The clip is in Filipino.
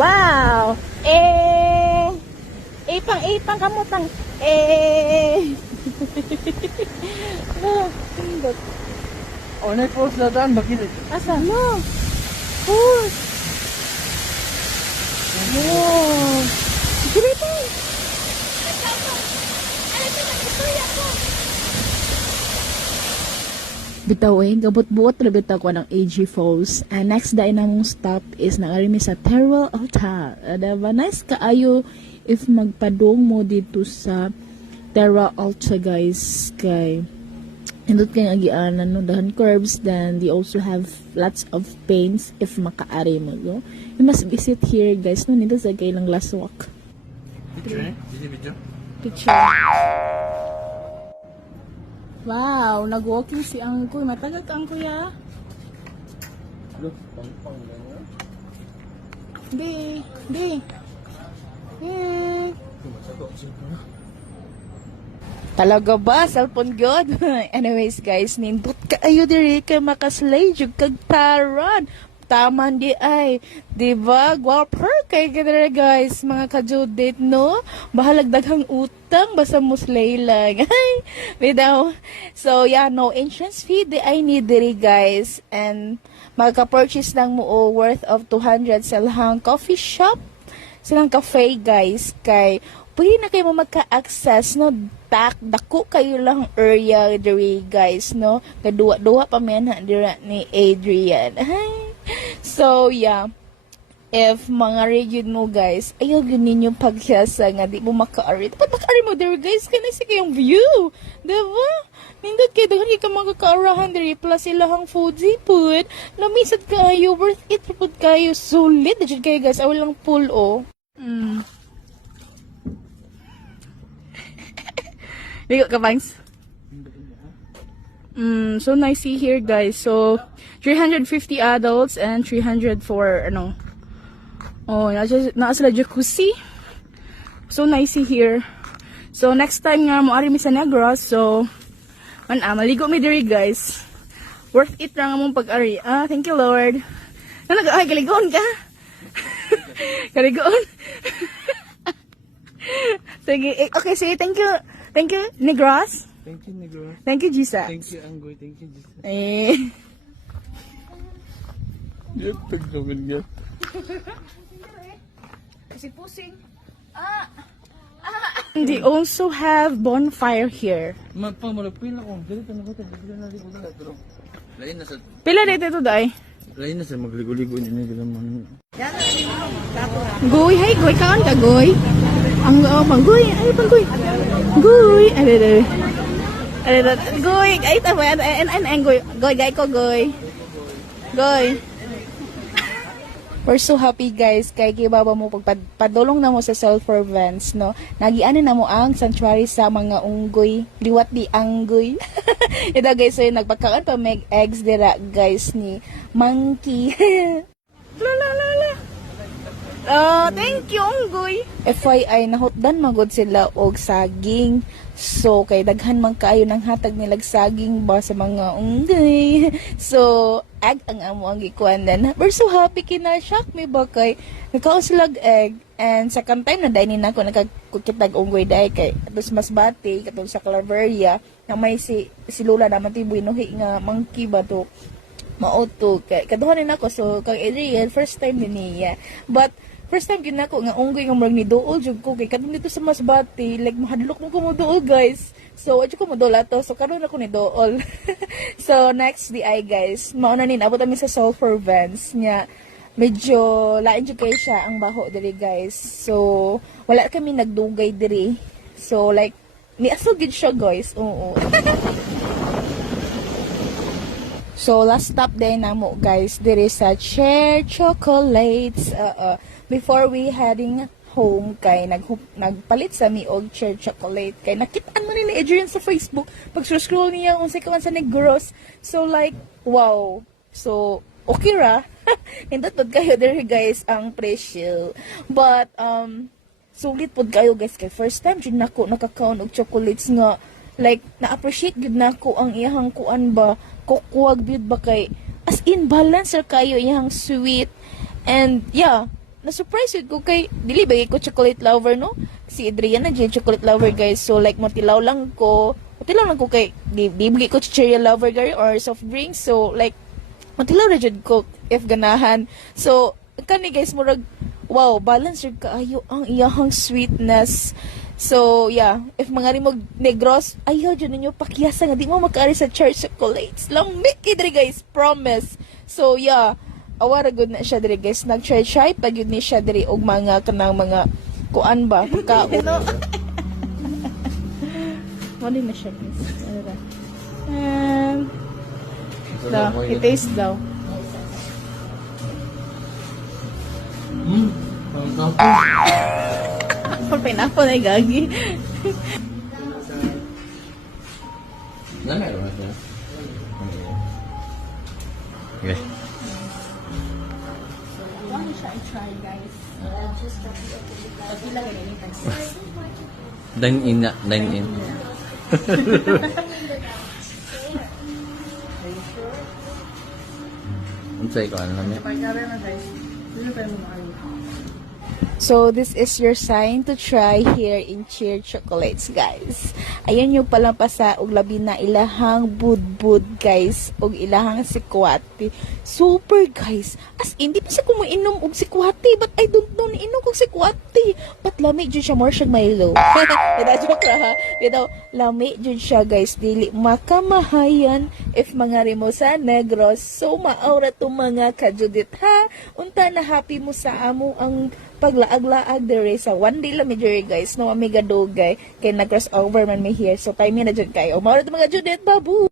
Wow! Ipang kamutang. Pindot. Oh, na-force na daan. Bakit? Asa? No. Push. Wow. Sige pa. Bitaw gabot-buot na bitaw ko ng AG Falls. And next day na mong stop is nakarimi sa Teruel Hotel. Diba? Nice kaayo if magpadong mo dito sa Terra Alta guys. Kay indot kay agianan no dahan curves, then they also have lots of paints if makaari mo no. You must visit here guys no, nito sa kay lang last walk. Picture eh? Hindi video? Picture. Wow, nag-walking si Angkoy. Matagal ka Angkoy ah. Look, pang-pang lang. Di. Talaga ba? Cellphone good? Anyways guys, nindot ka ayo diri kay makaslay jud kag taron. Taman di ay, diba? Guwaper kay kadira guys, mga ka-date no? Bahalag daghang utang, basta muslay lang. Ay, bitaw. So, yeah, no entrance fee di ay need diri guys. And, magka-purchase lang mo worth of 200 sa lahang coffee shop. Silang cafe guys, kay pwede na kayo magka-access no? Dako kayo lang area diri guys no? Kaduwa-duwa pa man dira ni Adrian. Ay. So, yeah. If mga region mo, guys, ayaw yun ninyo paghiyasa nga, di mo makaari. Dapat makaari mo there, guys. Kaya sige yung view. Diba? Nindot kayo, dahan ka makakaarahan there. Plus ilahang food, food. Lamisad kayo, worth it food kayo. Solid. Dito kayo, guys. Awal lang pool, oh. Ligo ka, Bangs? So nice here, guys. So, 350 adults and 300 for, ano. Oh, nasa jacuzzi. So nice here. So, next time nga, mo ari mi sa Negros. So, maligo mi diri, guys. Worth it lang among pag-ari. Thank you, Lord. Ay, kaligoon ka? Kaligoon? Sige, okay, sige, thank you. Thank you, Negros. Thank you, Negro. Thank you, Jesus. Thank you, Anggoy. Thank you, Jesus. Yup, taglawan nga. Kasi pusing. They also have bonfire here. Malapin ako. Dali ka na ko. Dali na ligo na. Pero, lain na sa... Pila dito ito, day? Lain na sa magligo-ligo niya na galaman. Goy, hey, goy, kaon ka, goy. Ang panggoy, ay, panggoy. Goy, ay, goy, ay, tama, and goy, gay ko, goy. Goy. We're so happy guys kay gibaba mo pagpadulong na mo sa sulfur vents no. Nagianan na mo ang sanctuary sa mga unggoy, liwat di anggoy. Ito guys, so nagpagkaon pa meg eggs dira guys ni monkey. La. Oh, thank you unggoy. FYI nahutdan magod sila og saging. So, kay daghan man kaayo ng hatag nilag saging ba sa mga unggoy. So, egg ang amo ang gikuanan. We're so happy kinashock me ba kay nagkaon silag egg. And second time na dahil na ako nakakukitag unggoy dahil kay atos mas bati katong sa Claveria na may si Lula naman tibuy nuhi nga monkey ba to mauto kay kaduhanin ako. So, kay Adrian first time din niya. But first time gid nako nga unggoy nga murag ni duol jud ko kay kadto dito sa Masbate like mahadlok mo ko mo duol guys. So adto ko mo duol ato so karon ako ni duol. So next di ay guys, mao na ni abot kami sa sulfur vents nya. Medyo lain jud kay siya ang baho diri guys. So wala kami nagdugay diri. So like ni aso gid siya guys. Oo. So last stop day namo guys diri sa Cher Chocolates. Before we heading home kay nagpalit sa mi og Cher Chocolate kay nakitaan mo ni Adrian sa Facebook pag scroll niya unsay kaman sa Negros. So like wow. So okay ra. Hindot pod kayo diri guys ang presyo. But sulit pod kayo guys kay first time jud nako nakakaon og chocolates nga like na-appreciate gud nako ang iyang kuan ba kukuwag bid ba kay as in balance kayo iyang sweet and yeah na-surprise yun ko kay, dili bagay ko chocolate lover, no? Si Adriana, dyan chocolate lover, guys. So, like, matilaw lang ko kay, di bagay ko cherry lover, guys, or soft drinks. So, like, matilaw na dyan ko, if ganahan. So, kani, guys, murag, wow, balance rin kaayo ang iyahang sweetness. So, yeah, if mga rimog negros, ayaw dyan ninyo pakyasa nga, di mo makaari sa church chocolates. Lang, make it, guys, promise. So, yeah, awara good na siya diri guys. Nag-try pag yun ni siya diri og mga kanang mga kuan ba pagkaon. Ano na siya guys. Ano ra? Daw, i-taste daw. Apple pineapple ay gagi. Meron na siya. Okay. Wala siya i-try guys. Pagkila ganyan yung Dine in. Unsay ko ano namin? So, this is your sign to try here in Cheer Chocolates, guys. Ayan yung palampasa og labi na ilahang budbud, guys. Og ilahang sikwati. Super, guys. As in, di pa siya kumuinom og sikwati. But I don't know inom og sikwati. But lami dyan siya, more siyang Milo. Dida, joke ra ha. Dida, lami dyan siya, guys. Dili makamahayan if mga rimo sa negros. So, maaura to mga kajudit, ha? Unta na happy mo sa amo ang paglaag-laag dere sa one day lang mi dere guys no amiga dogay kay nag-crossover man mi here so time na jud kayo mao ra mga Judith babu.